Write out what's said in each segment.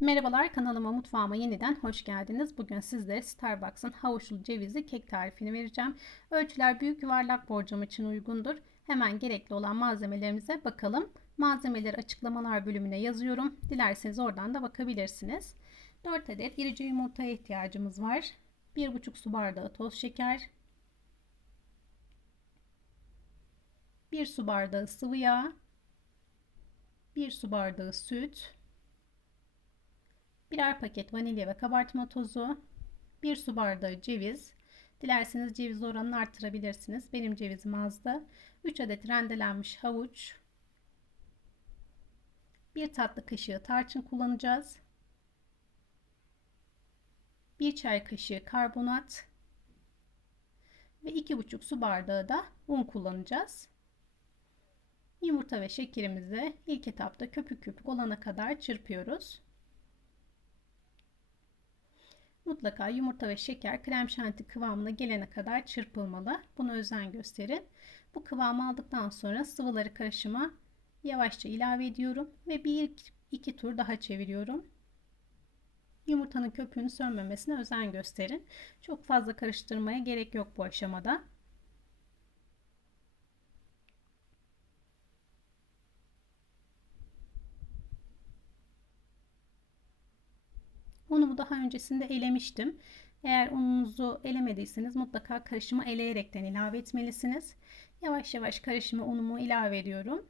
Merhabalar kanalıma mutfağıma yeniden hoş geldiniz. Bugün sizlere Starbucks'ın havuçlu cevizli kek tarifini vereceğim. Ölçüler büyük yuvarlak borcam için uygundur. Hemen gerekli olan malzemelerimize bakalım. Malzemeleri açıklamalar bölümüne yazıyorum. Dilerseniz oradan da bakabilirsiniz. 4 adet irice yumurtaya ihtiyacımız var. 1,5 su bardağı toz şeker. 1 su bardağı sıvı yağ. 1 su bardağı süt. Birer paket vanilya ve kabartma tozu, 1 su bardağı ceviz. Dilerseniz ceviz oranını arttırabilirsiniz. Benim cevizim azdı. 3 adet rendelenmiş havuç. 1 tatlı kaşığı tarçın kullanacağız. 1 çay kaşığı karbonat ve 2,5 su bardağı da un kullanacağız. Yumurta ve şekerimizi ilk etapta köpük köpük olana kadar çırpıyoruz. Mutlaka yumurta ve şeker krem şanti kıvamına gelene kadar çırpılmalı. Buna özen gösterin. Bu kıvamı aldıktan sonra sıvıları karışıma yavaşça ilave ediyorum ve bir iki tur daha çeviriyorum. Yumurtanın köpüğünün sönmemesine özen gösterin. Çok fazla karıştırmaya gerek yok bu aşamada. Unumu daha öncesinde elemiştim. Eğer ununuzu elemediyseniz mutlaka karışımı eleyerekten ilave etmelisiniz. Yavaş yavaş karışımı unumu ilave ediyorum.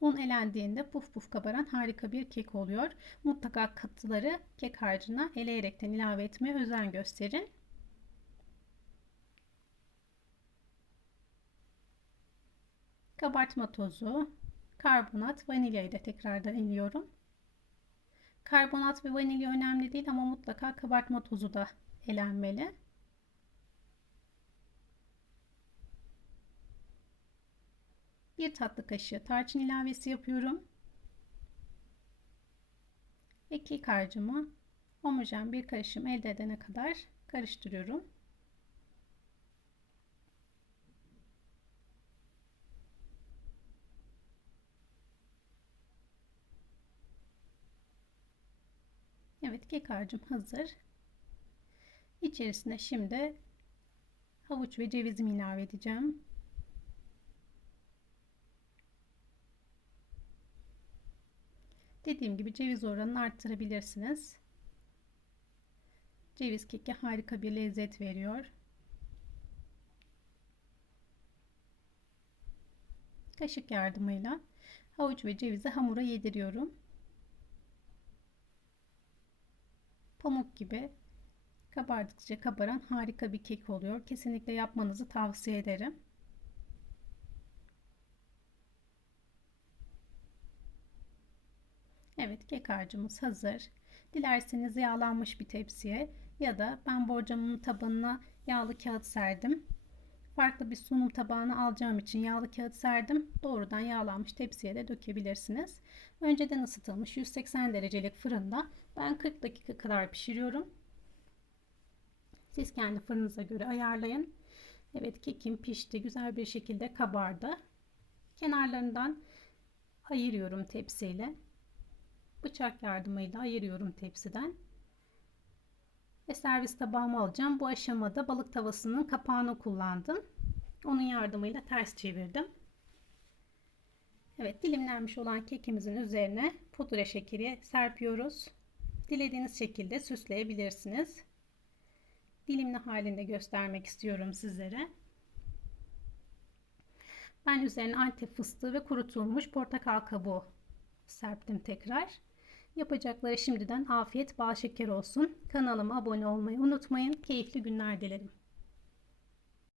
Un elendiğinde puf puf kabaran harika bir kek oluyor. Mutlaka katıları kek harcına eleyerekten ilave etmeye özen gösterin. Kabartma tozu, karbonat, vanilyayı da tekrardan eliyorum. Karbonat ve vanilya önemli değil ama mutlaka kabartma tozu da elenmeli. Bir tatlı kaşığı tarçın ilavesi yapıyorum. Kek harcımı homojen bir karışım elde edene kadar karıştırıyorum. Evet kek harcım hazır. İçerisine şimdi havuç ve cevizimi ilave edeceğim. Dediğim gibi ceviz oranını arttırabilirsiniz. Ceviz keki harika bir lezzet veriyor. Kaşık yardımıyla havuç ve cevizi hamura yediriyorum. Pamuk gibi kabardıkça kabaran harika bir kek oluyor. Kesinlikle yapmanızı tavsiye ederim. Evet kek harcımız hazır. Dilerseniz yağlanmış bir tepsiye ya da ben borcamın tabanına yağlı kağıt serdim. Farklı bir sunum tabağını alacağım için yağlı kağıt serdim. Doğrudan yağlanmış tepsiye de dökebilirsiniz. Önceden ısıtılmış 180 derecelik fırında ben 40 dakika kadar pişiriyorum. Siz kendi fırınıza göre ayarlayın. Evet kekim pişti. Güzel bir şekilde kabardı. Kenarlarından ayırıyorum tepsiyle. Bıçak yardımıyla ayırıyorum tepsiden. Ve servis tabağıma alacağım. Bu aşamada balık tavasının kapağını kullandım. Onun yardımıyla ters çevirdim. Evet dilimlenmiş olan kekimizin üzerine pudra şekeri serpiyoruz. Dilediğiniz şekilde süsleyebilirsiniz. Dilimli halinde göstermek istiyorum sizlere. Ben üzerine antep fıstığı ve kurutulmuş portakal kabuğu serptim tekrar. Yapacakları şimdiden afiyet bal şeker olsun. Kanalıma abone olmayı unutmayın. Keyifli günler dilerim.